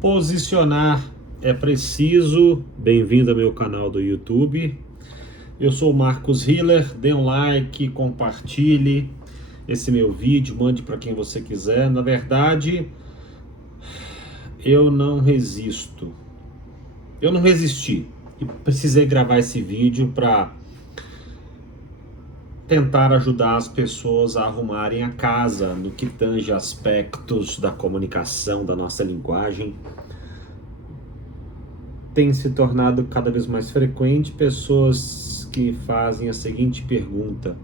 Posicionar é preciso. Bem-vindo ao meu canal do YouTube. Eu sou o Marcos Hiller. Dê um like, compartilhe esse meu vídeo, mande para quem você quiser. Na verdade, eu não resisto. Eu não resisti e precisei gravar esse vídeo para tentar ajudar as pessoas a arrumarem a casa no que tange aspectos da comunicação, da nossa linguagem. Tem se tornado cada vez mais frequente pessoas que fazem a seguinte pergunta: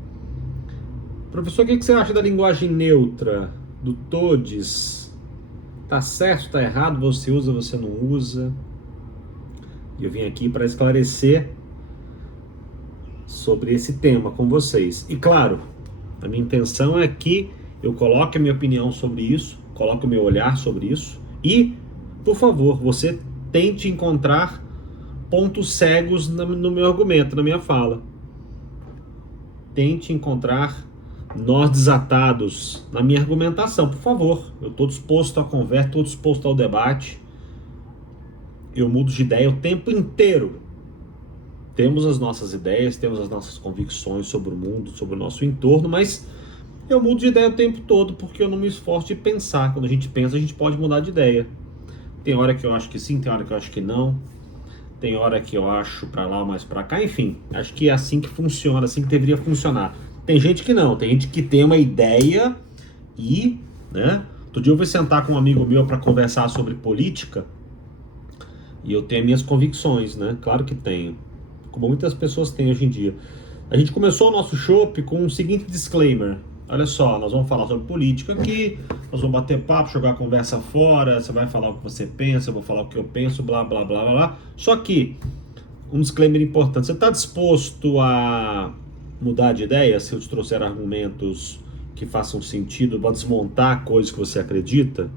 professor, o que você acha da linguagem neutra, do todes? Tá certo, tá errado, você usa, você não usa? E eu vim aqui para esclarecer sobre esse tema com vocês. E claro, a minha intenção é que eu coloque a minha opinião sobre isso, coloque o meu olhar sobre isso e, por favor, você tente encontrar pontos cegos no meu argumento, na minha fala. Tente encontrar nós desatados na minha argumentação, por favor. Eu estou disposto à conversa, estou disposto ao debate. Eu mudo de ideia o tempo inteiro. Temos as nossas ideias, temos as nossas convicções sobre o mundo, sobre o nosso entorno, mas eu mudo de ideia o tempo todo porque eu não me esforço de pensar. Quando a gente pensa, a gente pode mudar de ideia. Tem hora que eu acho que sim, tem hora que eu acho que não. Tem hora que eu acho pra lá, mais pra cá. Enfim, acho que é assim que funciona, assim que deveria funcionar. Tem gente que não, tem gente que tem uma ideia e, né? Outro dia eu fui sentar com um amigo meu para conversar sobre política e eu tenho minhas convicções, né? Claro que tenho. Como muitas pessoas têm hoje em dia. A gente começou o nosso chopp com o seguinte disclaimer: olha só, nós vamos falar sobre política aqui, nós vamos bater papo, jogar a conversa fora, você vai falar o que você pensa, eu vou falar o que eu penso, blá, blá, blá, blá, blá. Só que, um disclaimer importante: você está disposto a mudar de ideia se eu te trouxer argumentos que façam sentido para desmontar coisas que você acredita?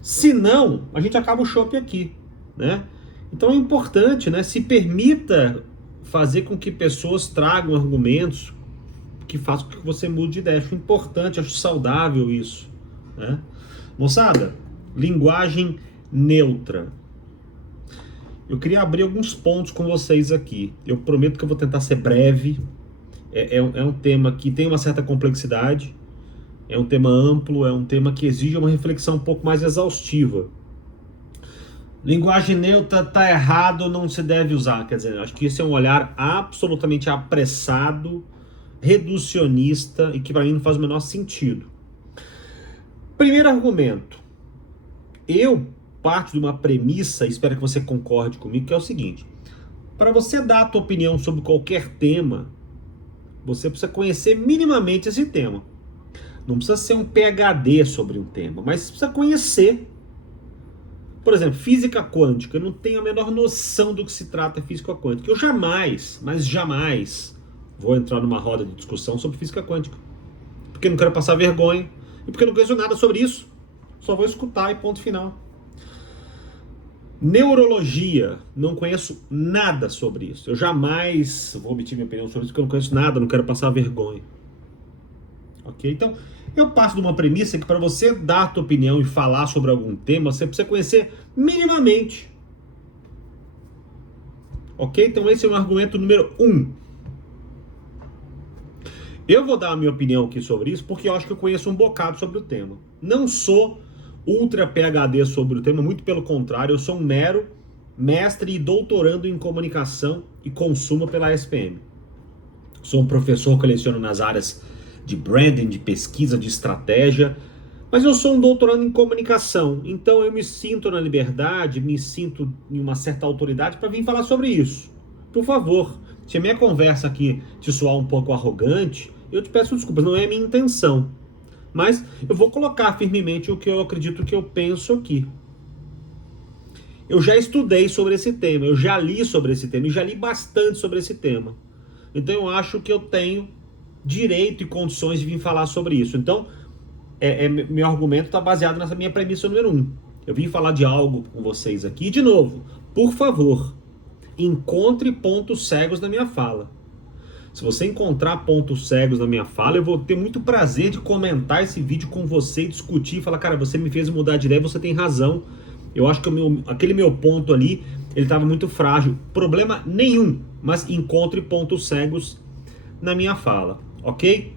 Se não, a gente acaba o chopp aqui, né? Então é importante, né? Se permita fazer com que pessoas tragam argumentos que façam com que você mude de ideia. Acho importante, acho saudável isso, né? Moçada, linguagem neutra. Eu queria abrir alguns pontos com vocês aqui. Eu prometo que eu vou tentar ser breve. É um tema que tem uma certa complexidade. É um tema amplo, é um tema que exige uma reflexão um pouco mais exaustiva. Linguagem neutra tá errado, não se deve usar. Quer dizer, acho que esse é um olhar absolutamente apressado, reducionista e que para mim não faz o menor sentido. Primeiro argumento. Eu parto de uma premissa, espero que você concorde comigo, que é o seguinte: para você dar a tua opinião sobre qualquer tema, você precisa conhecer minimamente esse tema. Não precisa ser um PhD sobre um tema, mas precisa conhecer. Por exemplo, física quântica. Eu não tenho a menor noção do que se trata física quântica. Eu jamais, mas jamais, vou entrar numa roda de discussão sobre física quântica. Porque eu não quero passar vergonha e porque eu não conheço nada sobre isso. Só vou escutar e ponto final. Neurologia. Não conheço nada sobre isso. Eu jamais vou emitir minha opinião sobre isso porque eu não conheço nada, não quero passar vergonha. Ok? Então, eu passo de uma premissa que para você dar a tua opinião e falar sobre algum tema, você precisa conhecer minimamente. Ok? Então esse é o argumento número 1. Eu vou dar a minha opinião aqui sobre isso porque eu acho que eu conheço um bocado sobre o tema. Não sou ultra PhD sobre o tema, muito pelo contrário, eu sou um mero mestre e doutorando em comunicação e consumo pela SPM. Sou um professor que leciono nas áreas de branding, de pesquisa, de estratégia, mas eu sou um doutorando em comunicação, então eu me sinto na liberdade, me sinto em uma certa autoridade para vir falar sobre isso. Por favor, se a minha conversa aqui te soar um pouco arrogante, eu te peço desculpas, não é a minha intenção, mas eu vou colocar firmemente o que eu acredito que eu penso aqui. Eu já estudei sobre esse tema, eu já li sobre esse tema, e já li bastante sobre esse tema, então eu acho que eu tenho direito e condições de vir falar sobre isso. Então, meu argumento está baseado nessa minha premissa número 1. Eu vim falar de algo com vocês aqui. De novo, por favor, encontre pontos cegos na minha fala. Se você encontrar pontos cegos na minha fala, eu vou ter muito prazer de comentar esse vídeo com você e discutir e falar: cara, você me fez mudar de ideia, você tem razão. Eu acho que aquele meu ponto ali, ele estava muito frágil. Problema nenhum, mas encontre pontos cegos na minha fala, ok?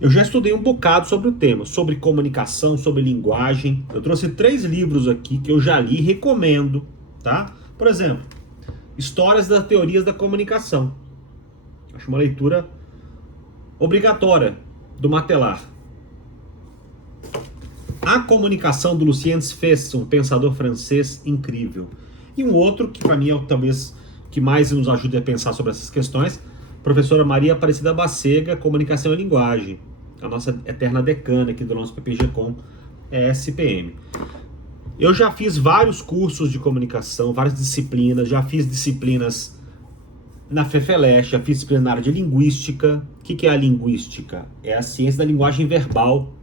Eu já estudei um bocado sobre o tema, sobre comunicação, sobre linguagem. Eu trouxe 3 livros aqui que eu já li e recomendo, tá? Por exemplo, Histórias das Teorias da Comunicação. Acho uma leitura obrigatória do Matelar. A Comunicação, do Lucien Fes, um pensador francês incrível. E um outro que para mim é talvez que mais nos ajude a pensar sobre essas questões, professora Maria Aparecida Bacega, Comunicação e Linguagem, a nossa eterna decana aqui do nosso PPG-Com, SPM. Eu já fiz vários cursos de comunicação, várias disciplinas, já fiz disciplinas na FEFELESH, já fiz disciplina na área de linguística. O que é a linguística? É a ciência da linguagem verbal.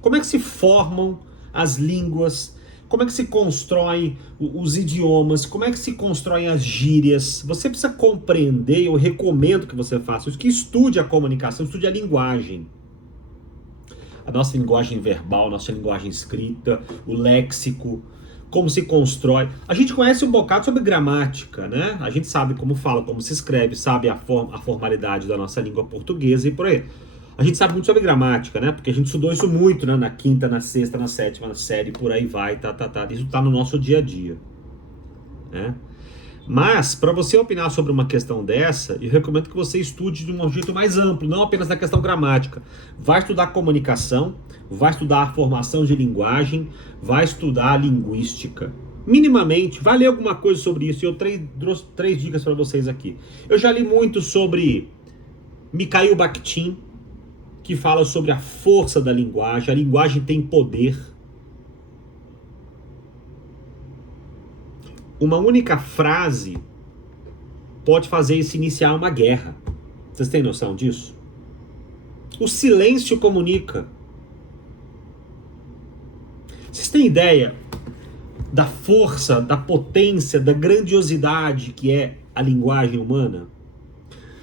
Como é que se formam as línguas? Como é que se constroem os idiomas? Como é que se constroem as gírias? Você precisa compreender, eu recomendo que você faça isso, que estude a comunicação, estude a linguagem. A nossa linguagem verbal, a nossa linguagem escrita, o léxico, como se constrói. A gente conhece um bocado sobre gramática, né? A gente sabe como fala, como se escreve, sabe a formalidade da nossa língua portuguesa e por aí. A gente sabe muito sobre gramática, né? Porque a gente estudou isso muito, né? Na quinta, na sexta, na sétima série, por aí vai, tá. Isso tá no nosso dia a dia, né? Mas, para você opinar sobre uma questão dessa, eu recomendo que você estude de um jeito mais amplo, não apenas na questão gramática. Vai estudar comunicação, vai estudar a formação de linguagem, vai estudar a linguística. Minimamente, vai ler alguma coisa sobre isso. E eu trouxe 3 dicas para vocês aqui. Eu já li muito sobre Mikhail Bakhtin, que fala sobre a força da linguagem. A linguagem tem poder. Uma única frase pode fazer se iniciar uma guerra. Vocês têm noção disso? O silêncio comunica. Vocês têm ideia da força, da potência, da grandiosidade que é a linguagem humana?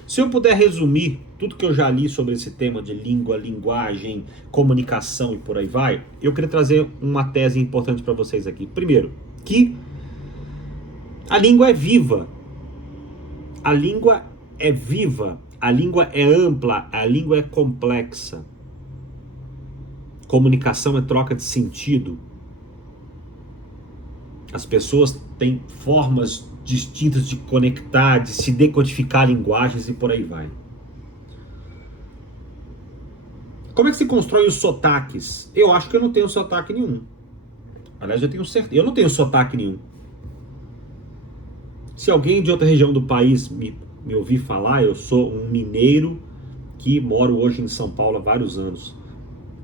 Se eu puder resumir tudo que eu já li sobre esse tema de língua, linguagem, comunicação e por aí vai, eu queria trazer uma tese importante para vocês aqui. Primeiro, que a língua é viva. A língua é viva. A língua é ampla. A língua é complexa. Comunicação é troca de sentido. As pessoas têm formas distintas de conectar, de se decodificar linguagens e por aí vai. Como é que se constrói os sotaques? Eu acho que eu não tenho sotaque nenhum. Aliás, eu tenho certeza. Eu não tenho sotaque nenhum. Se alguém de outra região do país me ouvir falar, eu sou um mineiro que moro hoje em São Paulo há vários anos.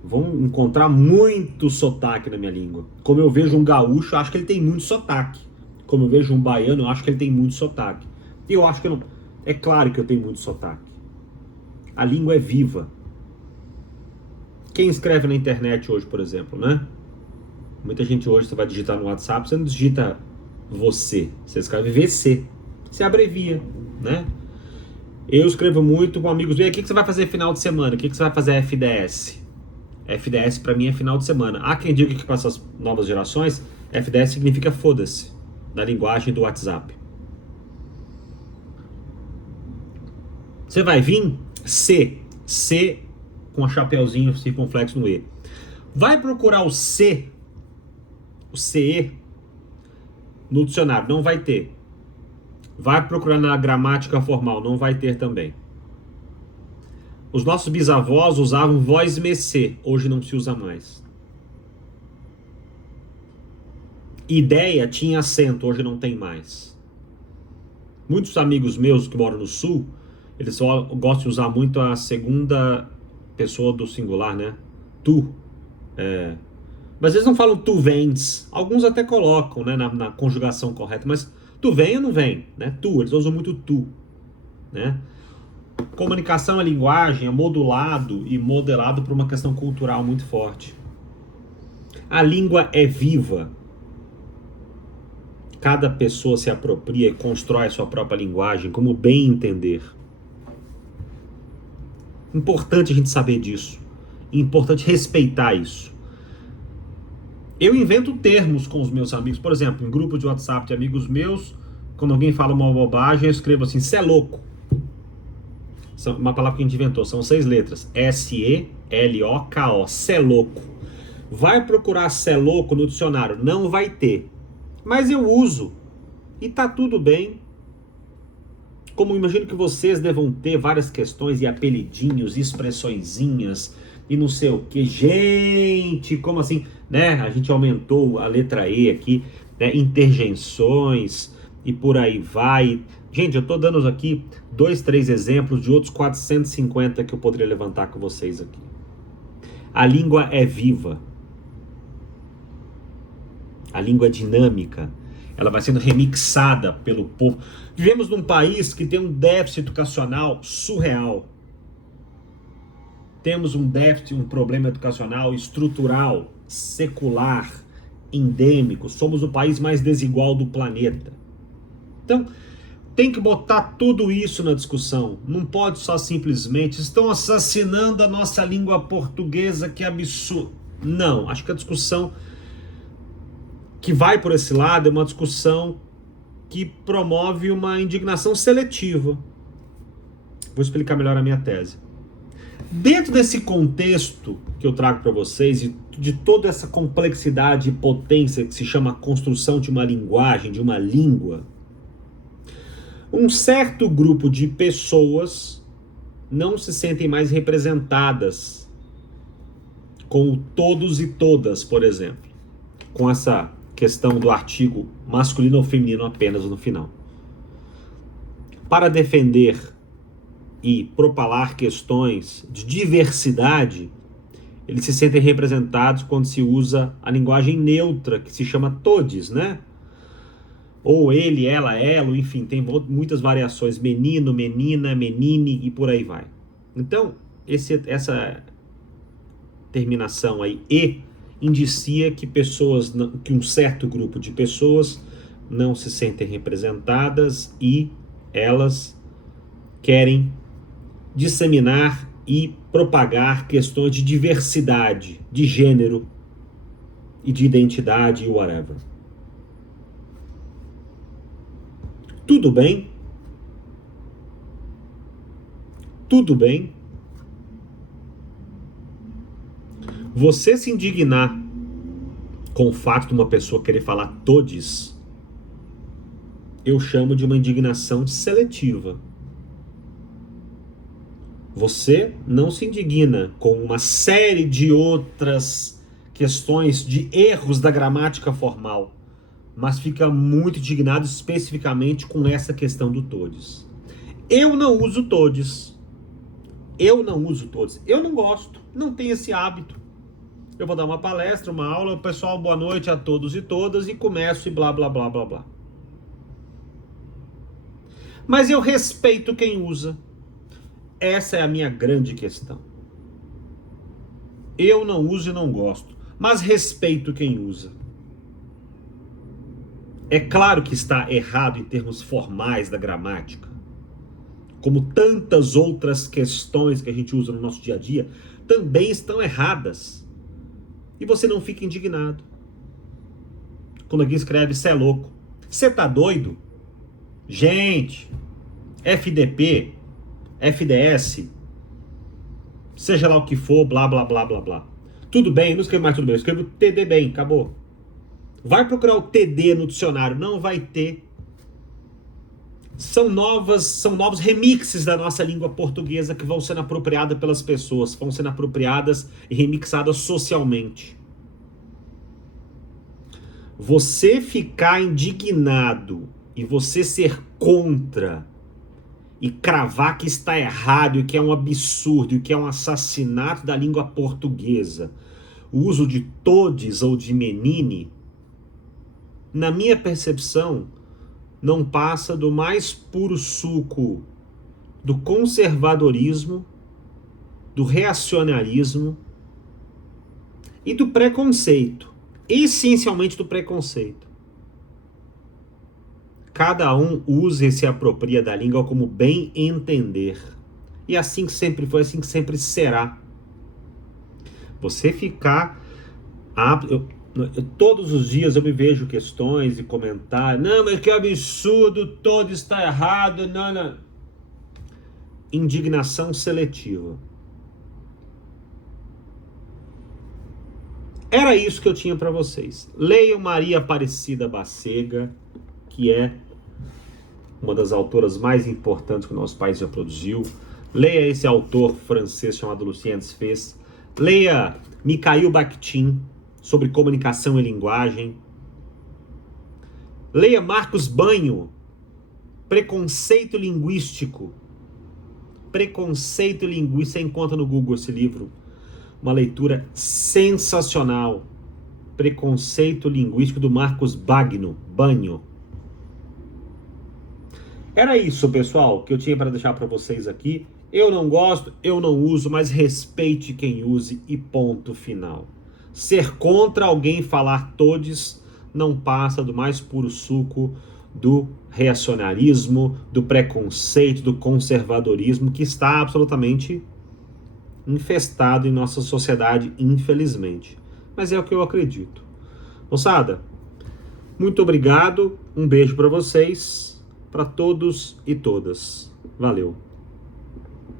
Vão encontrar muito sotaque na minha língua. Como eu vejo um gaúcho, eu acho que ele tem muito sotaque. Como eu vejo um baiano, eu acho que ele tem muito sotaque. E eu acho que não. É claro que eu tenho muito sotaque. A língua é viva. Quem escreve na internet hoje, por exemplo, né? Muita gente hoje, você vai digitar no WhatsApp, você não digita você escreve VC. Você abrevia, né? Eu escrevo muito com amigos. E aí, o que você vai fazer final de semana? O que você vai fazer FDS? FDS para mim é final de semana. Há quem diga que para essas novas gerações, FDS significa foda-se, na linguagem do WhatsApp. Você vai vir C com a chapeuzinho circunflexo no E. Vai procurar o CE no dicionário, não vai ter. Vai procurar na gramática formal, não vai ter também. Os nossos bisavós usavam voz mecê, hoje não se usa mais. Ideia tinha acento, hoje não tem mais. Muitos amigos meus que moram no sul, eles só gostam de usar muito a segunda pessoa do singular, né? Tu. Mas eles não falam tu vens. Alguns até colocam, né, na conjugação correta, mas tu vem ou não vem, né? Tu, eles usam muito tu, né? Comunicação é linguagem, é modulado e modelado por uma questão cultural muito forte. A língua é viva. Cada pessoa se apropria e constrói a sua própria linguagem como bem entender. Importante a gente saber disso. Importante respeitar isso. Eu invento termos com os meus amigos. Por exemplo, em grupo de WhatsApp de amigos meus, quando alguém fala uma bobagem, eu escrevo assim, cê é louco. Uma palavra que a gente inventou, são 6 letras. S-E-L-O-K-O, cê é louco. Vai procurar cê é louco no dicionário, não vai ter. Mas eu uso. E tá tudo bem. Como imagino que vocês devam ter várias questões e apelidinhos, expressõezinhas e não sei o que. Gente, como assim? Né? A gente aumentou a letra E aqui, né? Interjeições e por aí vai. Gente, eu tô dando aqui 2, 3 exemplos de outros 450 que eu poderia levantar com vocês aqui. A língua é viva. A língua é dinâmica. Ela vai sendo remixada pelo povo. Vivemos num país que tem um déficit educacional surreal. Temos um déficit, um problema educacional estrutural, secular, endêmico. Somos o país mais desigual do planeta. Então, tem que botar tudo isso na discussão. Não pode só simplesmente, estão assassinando a nossa língua portuguesa, que absurdo. Não, acho que a discussão que vai por esse lado é uma discussão que promove uma indignação seletiva. Vou explicar melhor a minha tese. Dentro desse contexto que eu trago para vocês, e de toda essa complexidade e potência que se chama a construção de uma linguagem, de uma língua, um certo grupo de pessoas não se sentem mais representadas com o todos e todas, por exemplo, com essa questão do artigo masculino ou feminino apenas no final. Para defender e propalar questões de diversidade, eles se sentem representados quando se usa a linguagem neutra, que se chama todes, né? Ou ele, ela, enfim, tem muitas variações, menino, menina, menine e por aí vai. Então, essa terminação aí, e, indicia que que um certo grupo de pessoas não se sentem representadas e elas querem disseminar e propagar questões de diversidade, de gênero e de identidade e whatever. Tudo bem? Tudo bem? Você se indignar com o fato de uma pessoa querer falar todes, eu chamo de uma indignação seletiva. Você não se indigna com uma série de outras questões de erros da gramática formal, mas fica muito indignado especificamente com essa questão do todes. Eu não uso todes. Eu não uso todes. Eu não gosto, não tenho esse hábito. Eu vou dar uma palestra, uma aula, pessoal, boa noite a todos e todas, e começo e blá, blá, blá, blá, blá. Mas eu respeito quem usa. Essa é a minha grande questão. Eu não uso e não gosto, mas respeito quem usa. É claro que está errado em termos formais da gramática, como tantas outras questões que a gente usa no nosso dia a dia, também estão erradas. E você não fica indignado. Quando alguém escreve, cê é louco. Você tá doido? Gente, FDP, FDS, seja lá o que for, blá, blá, blá, blá, blá. Tudo bem, não escrevo mais tudo bem, eu escrevo TD bem, acabou. Vai procurar o TD no dicionário, não vai ter. São novos remixes da nossa língua portuguesa que vão sendo apropriadas pelas pessoas, vão sendo apropriadas e remixadas socialmente. Você ficar indignado e você ser contra e cravar que está errado e que é um absurdo e que é um assassinato da língua portuguesa, o uso de todes ou de menine, na minha percepção, não passa do mais puro suco do conservadorismo, do reacionarismo e do preconceito, essencialmente do preconceito. Cada um usa e se apropria da língua como bem entender. E assim que sempre foi, assim que sempre será. Você ficar... Todos os dias eu me vejo questões e comentários. Não, mas que absurdo, todo está errado. Não, não. Indignação seletiva. Era isso que eu tinha para vocês. Leiam Maria Aparecida Bacega, que é uma das autoras mais importantes que o nosso país já produziu. Leia esse autor francês chamado Lucien Desfés. Leia Mikhail Bakhtin, sobre comunicação e linguagem. Leia Marcos Banho, Preconceito Linguístico. Preconceito Linguístico, você encontra no Google esse livro. Uma leitura sensacional. Preconceito Linguístico, do Marcos Banho. Era isso, pessoal, que eu tinha para deixar para vocês aqui. Eu não gosto, eu não uso, mas respeite quem use e ponto final. Ser contra alguém falar todes não passa do mais puro suco do reacionarismo, do preconceito, do conservadorismo, que está absolutamente infestado em nossa sociedade, infelizmente. Mas é o que eu acredito. Moçada, muito obrigado, um beijo para vocês, para todos e todas. Valeu.